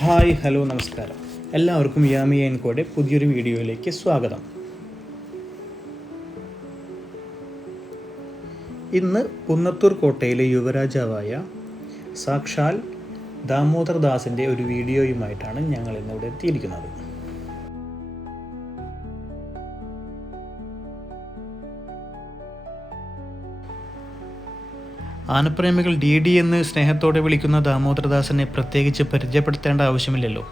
Hi hello നമസ്കാരം. എല്ലാവർക്കും Yami and കോയുടെ പുതിയൊരു വീഡിയോയിലേക്ക് സ്വാഗതം. ഇന്ന് പുന്നത്തൂർ കോട്ടയിലെ യുവരാജാവായ സാക്ഷാൽ ദാമോദർദാസിൻ്റെ ഒരു വീഡിയോയുമായിട്ടാണ് ഞങ്ങൾ ഇന്നിവിടെ എത്തിയിരിക്കുന്നത്. ആനപ്രേമികൾ DD എന്ന് സ്നേഹത്തോടെ വിളിക്കുന്ന ദാമോദർദാസിനെ പ്രത്യേകിച്ച് പരിചയപ്പെടുത്തേണ്ട ആവശ്യമില്ലല്ലോ.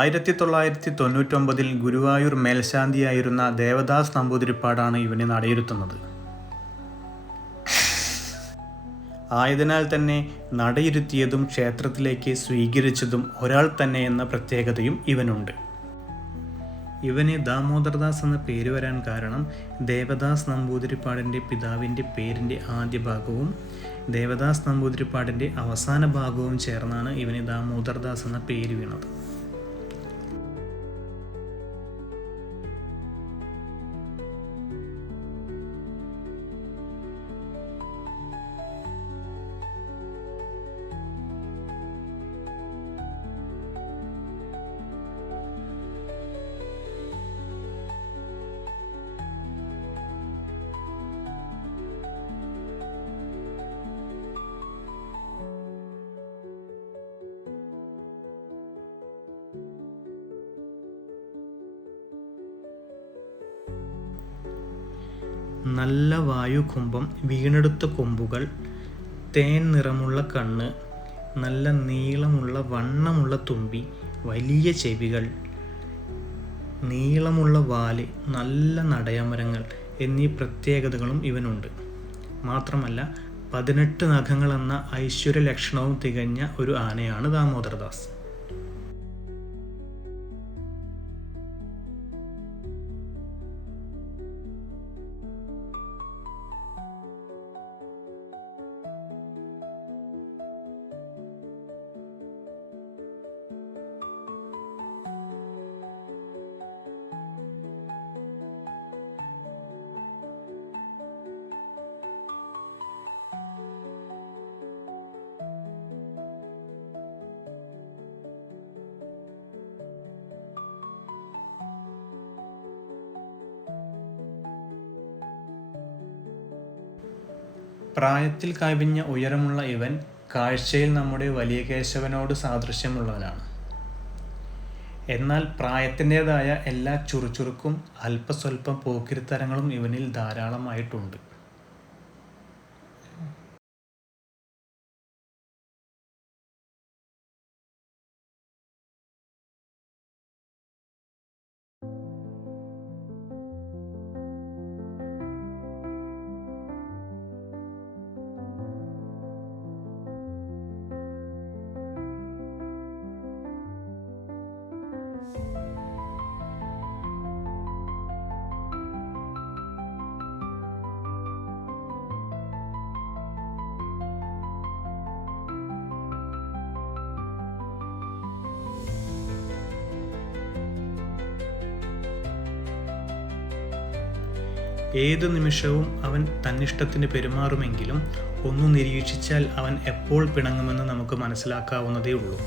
ആയിരത്തി 1999 ഗുരുവായൂർ മേൽശാന്തിയായിരുന്ന ദേവദാസ് നമ്പൂതിരിപ്പാടാണ് ഇവനെ നടയിരുത്തുന്നത്. ആയതിനാൽ തന്നെ നടയിരുത്തിയതും ക്ഷേത്രത്തിലേക്ക് സ്വീകരിച്ചതും ഒരാൾ തന്നെ എന്ന പ്രത്യേകതയും ഇവനുണ്ട്. ഇവന് ദാമോദർദാസ് എന്ന പേര് വരാൻ കാരണം ദേവദാസ് നമ്പൂതിരിപ്പാടിൻ്റെ പിതാവിൻ്റെ പേരിൻ്റെ ആദ്യ ഭാഗവും ദേവദാസ് നമ്പൂതിരിപ്പാടിൻ്റെ അവസാന ഭാഗവും ചേർന്നാണ് ഇവന് ദാമോദർദാസ് എന്ന പേര് വീണത്. നല്ല വായുകുംഭം, വീണെടുത്ത കൊമ്പുകൾ, തേൻ നിറമുള്ള കണ്ണ്, നല്ല നീളമുള്ള വണ്ണമുള്ള തുമ്പി, വലിയ ചെവികൾ, നീളമുള്ള വാല്, നല്ല നടയമരങ്ങൾ എന്നീ പ്രത്യേകതകളും ഇവനുണ്ട്. മാത്രമല്ല 18 നഖങ്ങൾ എന്ന ഐശ്വര്യ ലക്ഷണവും തികഞ്ഞ ഒരു ആനയാണ് ദാമോദർദാസ്. പ്രായത്തിൽ കവിഞ്ഞ ഉയരമുള്ള ഇവൻ കാഴ്ചയിൽ നമ്മുടെ വലിയ കേശവനോട് സാദൃശ്യമുള്ളവനാണ്. എന്നാൽ പ്രായത്തിൻ്റെതായ എല്ലാ ചുറുചുറുക്കും അല്പസ്വല്പം പോക്കിരിത്തരങ്ങളും ഇവനിൽ ധാരാളമായിട്ടുണ്ട്. ഏതു നിമിഷവും അവൻ തന്നിഷ്ടത്തിന് പെരുമാറുമെങ്കിലും ഒന്നു നിരീക്ഷിച്ചാൽ അവൻ എപ്പോൾ പിണങ്ങുമെന്ന് നമുക്ക് മനസ്സിലാക്കാവുന്നതേ ഉള്ളൂ.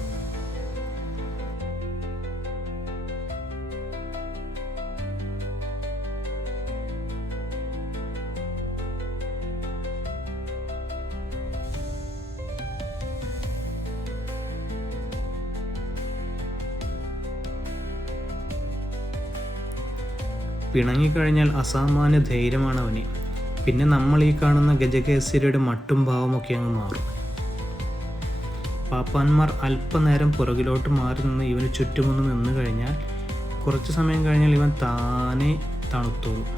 പിണങ്ങിക്കഴിഞ്ഞാൽ അസാമാന്യ ധൈര്യമാണ് അവന്. പിന്നെ നമ്മൾ ഈ കാണുന്ന ഗജകേസരിയുടെ മട്ടും ഭാവമൊക്കെ അങ്ങ് മാറും. പാപ്പാന്മാർ അല്പനേരം പുറകിലോട്ട് മാറി നിന്ന് ഇവന് ചുറ്റുമൊന്ന് നിന്ന് കഴിഞ്ഞാൽ കുറച്ച് സമയം കഴിഞ്ഞാൽ ഇവൻ താനെ തണുത്തോളും.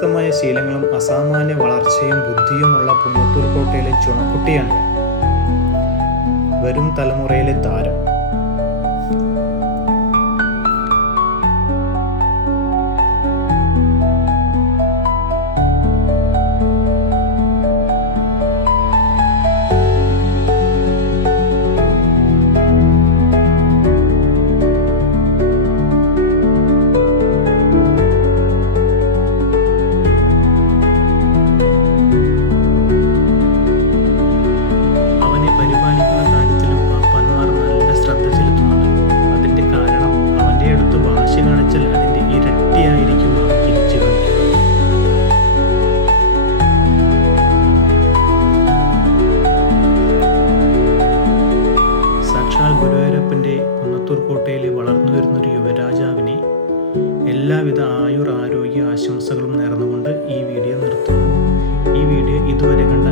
വ്യത്യസ്തമായ ശീലങ്ങളും അസാമാന്യ വളർച്ചയും ബുദ്ധിയുമുള്ള പുന്നത്തൂർ കോട്ടയിലെ ചുണക്കുട്ടിയാണ് ഇവൻ. വരും തലമുറയിലെ താരം. പരിപാലിക്കുന്ന കാര്യത്തിലും പാപ്പാന്മാർ നല്ല ശ്രദ്ധ ചെലുത്തുന്നുണ്ട്. അതിൻ്റെ കാരണം അവൻ്റെ അടുത്ത് വാശി കാണിച്ചാൽ അതിൻ്റെ ഇരട്ടിയായിരിക്കും അവൻ തിരിച്ചു കാണിക്കുക. സാക്ഷാൽ ഗുരുവായൂരപ്പൻ്റെ പുന്നത്തൂർ കോട്ടയിലെ വളർന്നു വരുന്നൊരു യുവരാജാവിനെ എല്ലാവിധ ആയുർ ആരോഗ്യ ആശംസകളും നേർന്നുകൊണ്ട് ഈ വീഡിയോ നിർത്തുന്നു. ഈ വീഡിയോ ഇതുവരെ കണ്ട